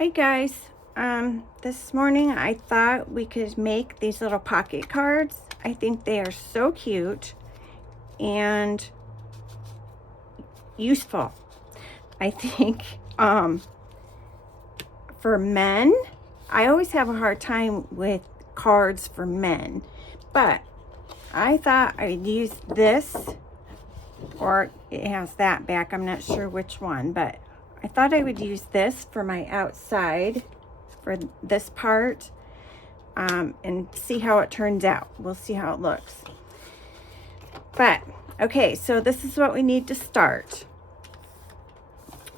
Hey guys, this morning I thought we could make these little pocket cards. I think they are so cute and useful. I think for men, I always have a hard time with cards for men, but I thought I'd use this, or it has that back. I'm not sure which one, but I thought I would use this for my outside for this part. And see how it turns out. We'll see how it looks. But, okay, so this is what we need to start.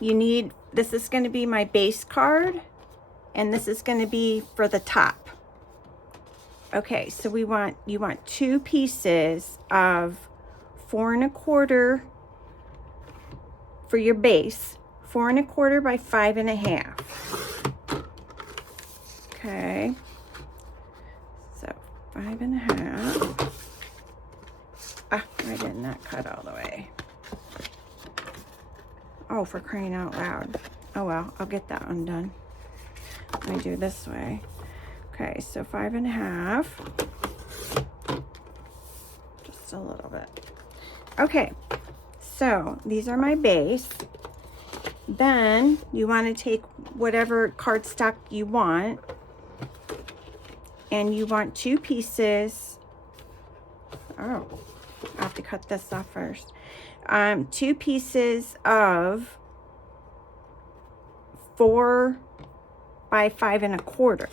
This is going to be my base card, and this is going to be for the top. Okay, so you want 2 pieces of 4 1/4 for your base, 4 1/4 by 5 1/2. Okay. 5 1/2. I did not cut all the way. Oh, for crying out loud. Oh well, I'll get that undone. I do this way. Okay, so 5 1/2. Just a little bit. Okay, so these are my base. Then you want to take whatever cardstock you want, and you want 2 pieces. Oh, I have to cut this off first. 2 pieces of 4 by 5 1/4.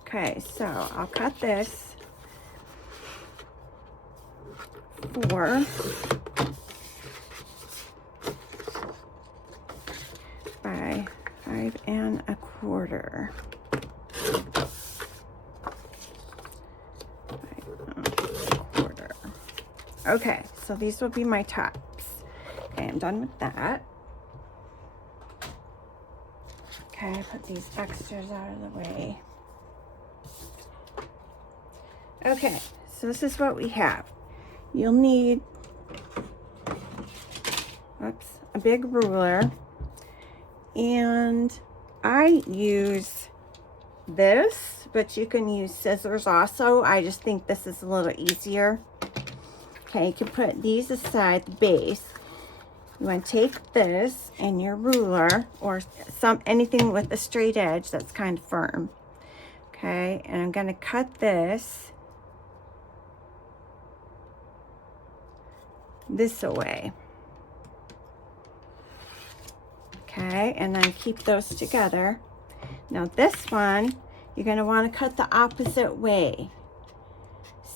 Okay, so I'll cut this 4 by 5 1/4. Okay, so these will be my tops. Okay, I'm done with that. Okay, put these extras out of the way. Okay, so this is what we have. You'll need, a big ruler, and I use this, but you can use scissors also. I just think this is a little easier. Okay, you can put these aside, the base. You want to take this and your ruler, or anything with a straight edge that's kind of firm. Okay, and I'm going to cut this away. Okay, and then keep those together. Now this one, you're going to want to cut the opposite way.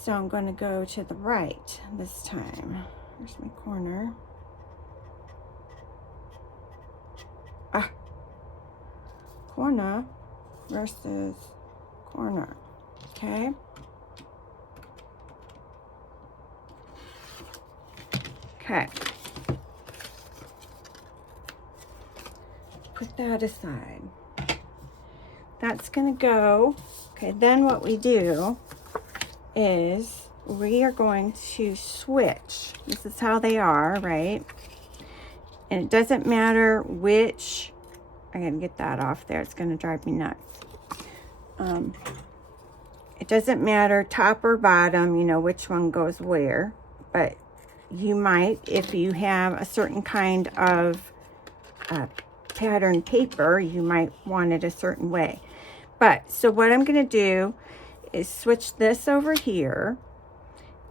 So I'm going to go to the right this time. Here's my corner. Corner versus corner. Okay. Okay. Put that aside. That's going to go. Okay, then what we do is we are going to switch. This is how they are, right? And it doesn't matter which, I'm going to get that off there. It's going to drive me nuts. It doesn't matter top or bottom, you know, which one goes where. But you might, if you have a certain kind of pattern paper, you might want it a certain way. But, so what I'm going to do is switch this over here,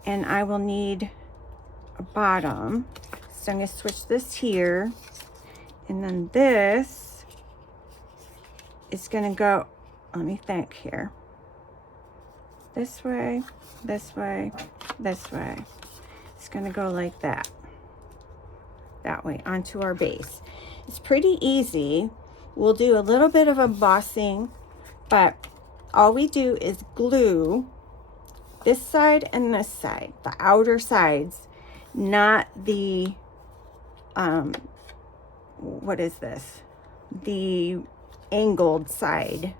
and I will need a bottom. So I'm going to switch this here, and then this is going to go, let me think here, this way, this way, this way. It's going to go like that way onto our base. It's pretty easy. We'll do a little bit of embossing, but all we do is glue this side and this side, the outer sides, not the, what is this? The angled side.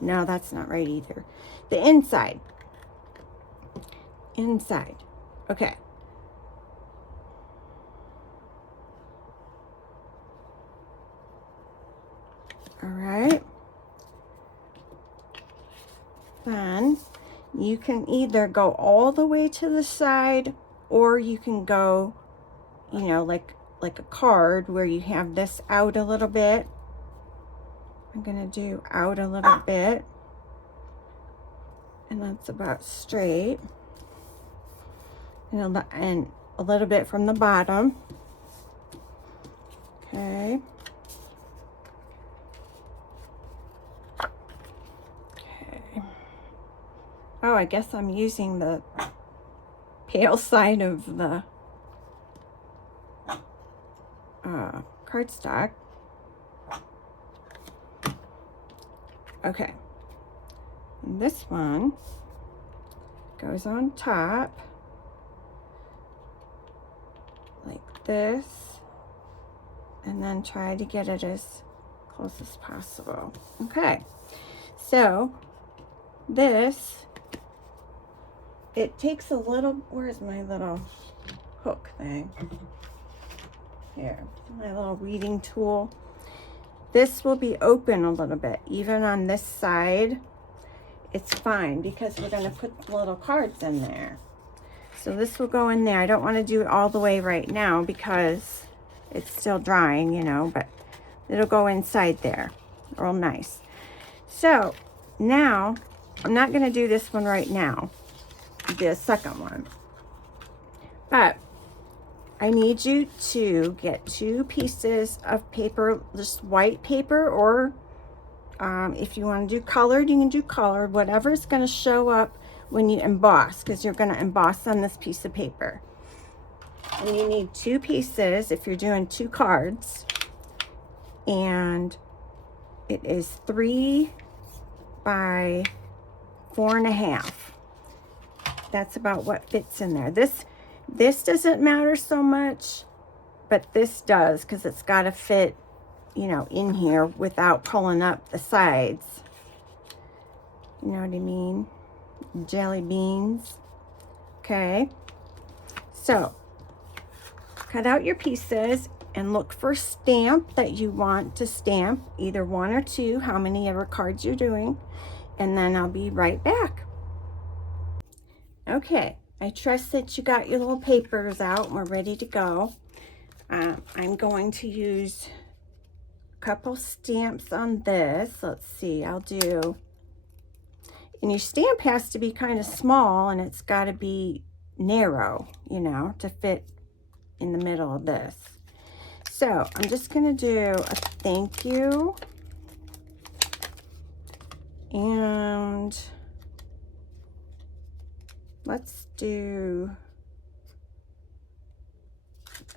No, that's not right either. The inside. Inside. Okay. All right. Then you can either go all the way to the side, or you can go, you know, like a card where you have this out a little bit. I'm gonna do out a little bit, and that's about straight, and a little bit from the bottom. Okay. Okay. Oh, I guess I'm using the pale side of the cardstock. Okay. And this one goes on top like this, and then try to get it as close as possible. Okay. So this, it takes a little, where's my little hook thing? Here, my little reading tool. This will be open a little bit, even on this side. It's fine because we're going to put the little cards in there. So this will go in there. I don't want to do it all the way right now because it's still drying, you know, but it'll go inside there. Real nice. So now, I'm not going to do this one right now, the second one, but I need you to get 2 pieces of paper, just white paper, or if you want to do colored, you can do colored, whatever's going to show up when you emboss, because you're going to emboss on this piece of paper. And you need 2 pieces if you're doing 2 cards, and it is 3 by 4.5. That's about what fits in there. This doesn't matter so much, but this does, because it's got to fit, you know, in here without pulling up the sides. You know what I mean? Jelly beans. Okay. So, cut out your pieces and look for a stamp that you want to stamp, either 1 or 2, how many ever cards you're doing, and then I'll be right back. Okay. I trust that you got your little papers out and we're ready to go. I'm going to use a couple stamps on this. Let's see, I'll do, and your stamp has to be kind of small, and it's got to be narrow, you know, to fit in the middle of this. So I'm just going to do a thank you, and let's do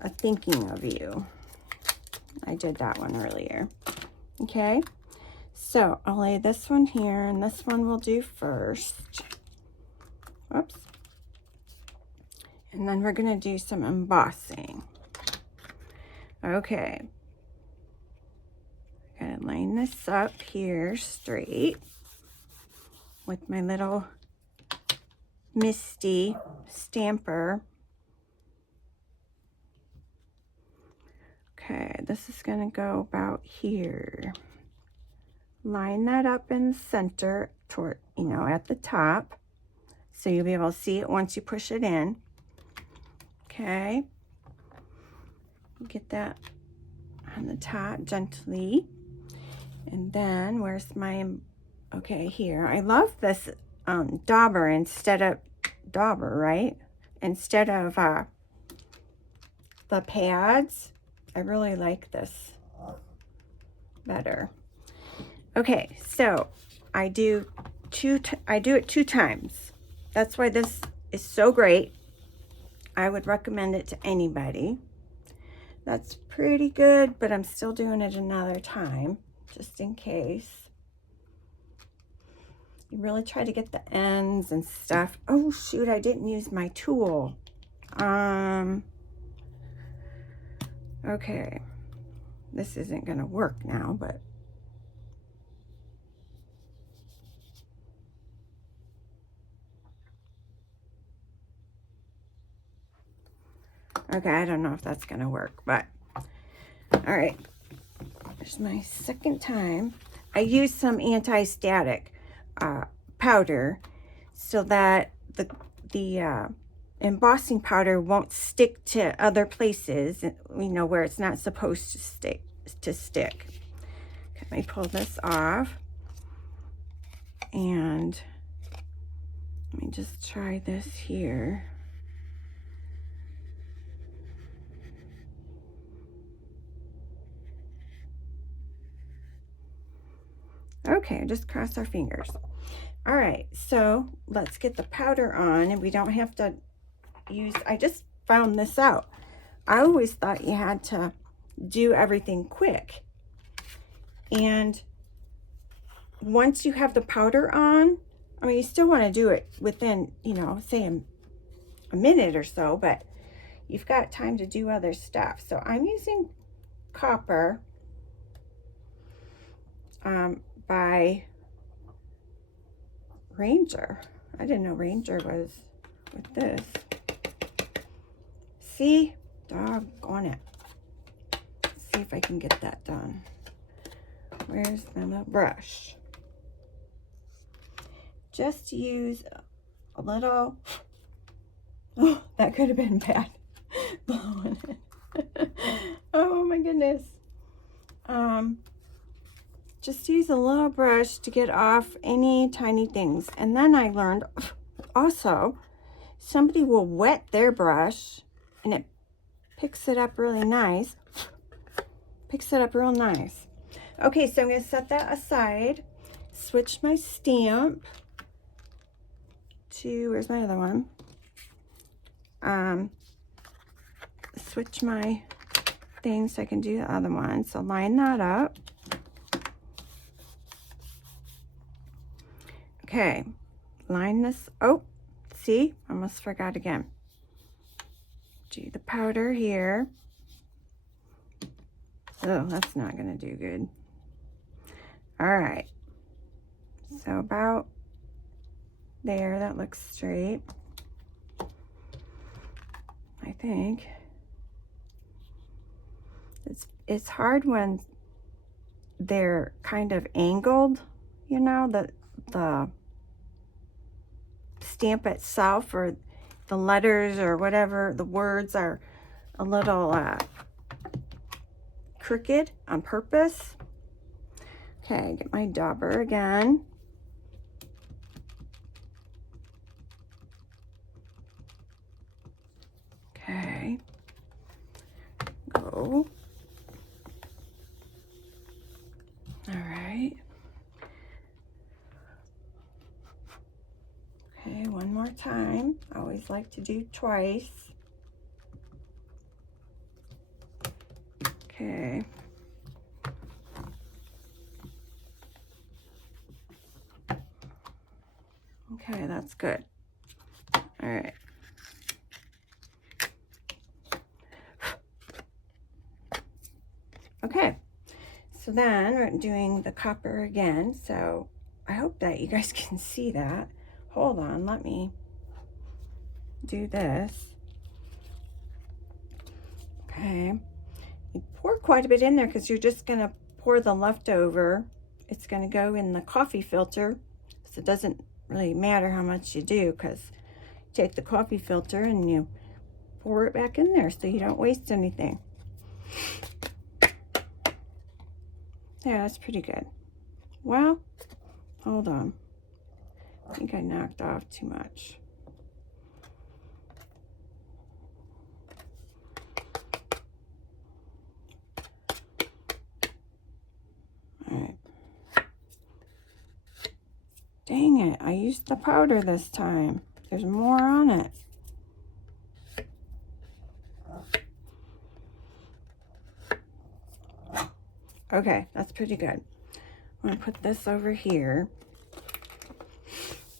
a thinking of you. I did that one earlier. Okay, so I'll lay this one here, and this one we'll do first. Oops. And then we're going to do some embossing. Okay. I'm going to line this up here straight with my little Misty stamper. Okay, this is going to go about here. Line that up in the center toward, you know, at the top, so you'll be able to see it once you push it in. Okay. Get that on the top gently. And then where's my, okay, here. I love this dauber instead of dauber, right? Instead of the pads. I really like this better. Okay, so I do it 2 times. That's why this is so great. I would recommend it to anybody. That's pretty good, but I'm still doing it another time, just in case. You really try to get the ends and stuff. Oh, shoot, I didn't use my tool. Okay. This isn't going to work now, but okay, I don't know if that's going to work, but all right. There's my second time. I used some anti-static powder so that the embossing powder won't stick to other places, where it's not supposed to stick. Let me pull this off, and let me just try this here. Okay, just cross our fingers. All right, so let's get the powder on, and we don't have to use, I just found this out. I always thought you had to do everything quick. And once you have the powder on, I mean, you still want to do it within, say a minute or so, but you've got time to do other stuff. So I'm using Copper by Ranger. I didn't know Ranger was with this. See? Doggone it. Let's see if I can get that done. Where's the brush? Just use a little. Oh, that could have been bad. Blowing it. Oh my goodness. Just use a little brush to get off any tiny things. And then I learned also, somebody will wet their brush and it picks it up really nice. Picks it up real nice. Okay, so I'm going to set that aside. Switch my stamp to, where's my other one? Switch my thing so I can do the other one. So line that up. Okay, line this. Oh, see, almost forgot again. Do the powder here. Oh, that's not going to do good. All right. So about there, that looks straight. I think. It's hard when they're kind of angled, the stamp itself or the letters or whatever, the words are a little crooked on purpose. Okay, get my dauber again. Okay, go. All right. Okay, one more time. I always like to do twice. Okay. Okay, that's good. All right. Okay, so then we're doing the copper again. So I hope that you guys can see that. Hold on, let me do this. Okay, you pour quite a bit in there because you're just going to pour the leftover. It's going to go in the coffee filter, so it doesn't really matter how much you do, because you take the coffee filter and you pour it back in there so you don't waste anything. Yeah, that's pretty good. Well, hold on. I think I knocked off too much. All right. Dang it, I used the powder this time. There's more on it. Okay, that's pretty good. I'm gonna put this over here.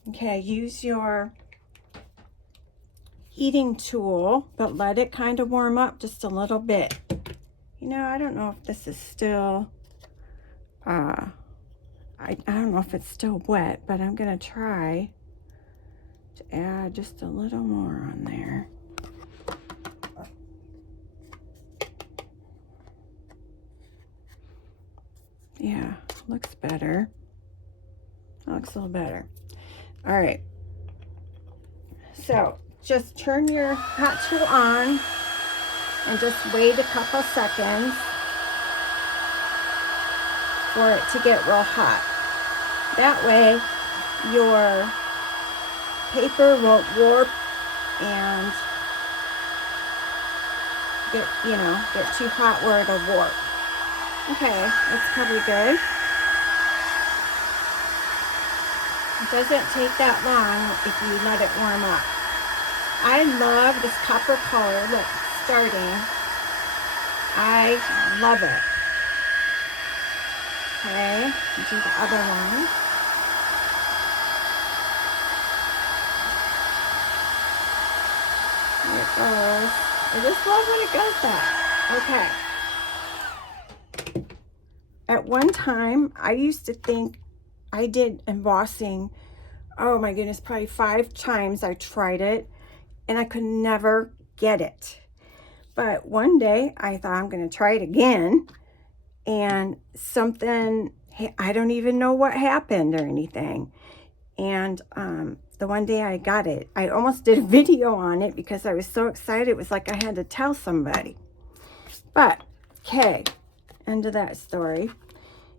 Okay, use your heating tool, but let it kind of warm up just a little bit. I don't know if this is still, I don't know if it's still wet, but I'm gonna try to add just a little more on there. Yeah, looks better. Looks a little better. All right. So just turn your hot tool on and just wait a couple seconds for it to get real hot. That way your paper won't warp and get too hot where it'll warp. Okay, that's probably good. It doesn't take that long if you let it warm up. I love this copper color. Look, starting. I love it. Okay, do the other one. There it goes. I just love when it does that. Okay. At one time, I used to think I did embossing, oh my goodness, probably 5 times I tried it, and I could never get it. But one day, I thought I'm going to try it again, and something, I don't even know what happened or anything. And the one day I got it, I almost did a video on it because I was so excited. It was like I had to tell somebody. But, okay, end of that story.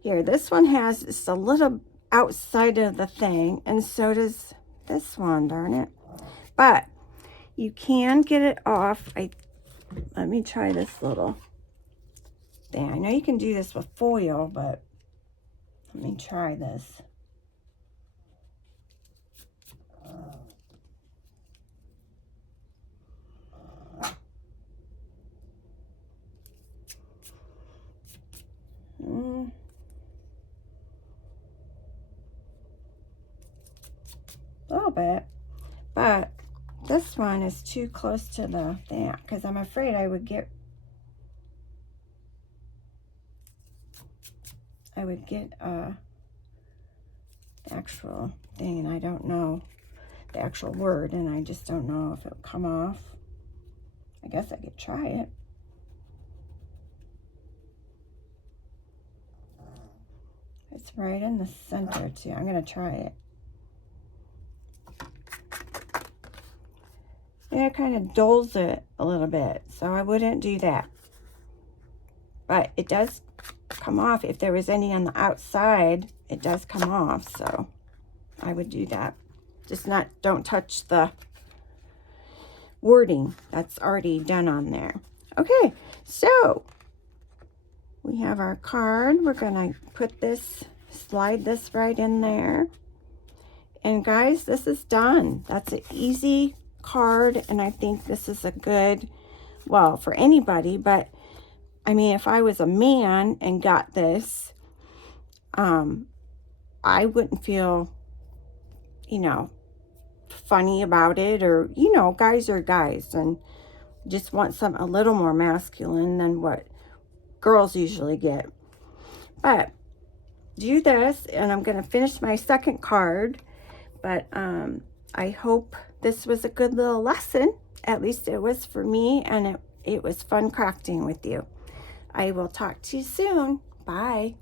Here, this one has just a little outside of the thing, and so does this one, darn it. But you can get it off. Let me try this little thing. I know you can do this with foil, but let me try this. A little bit, but this one is too close to the thing because I'm afraid I would get the actual thing, and I don't know the actual word, and I just don't know if it'll come off. I guess I could try it. It's right in the center too. I'm gonna try it. Yeah, it kind of dulls it a little bit, so I wouldn't do that. But it does come off. If there was any on the outside, it does come off, so I would do that. Just don't touch the wording that's already done on there. Okay, so we have our card. We're gonna slide this right in there. And guys, this is done. That's an easy card, and I think this is a good, well, for anybody, but I mean, if I was a man and got this, I wouldn't feel, funny about it, or, guys are guys and just want a little more masculine than what girls usually get. But do this, and I'm going to finish my second card, but I hope this was a good little lesson. At least it was for me, and it was fun crafting with you. I will talk to you soon. Bye.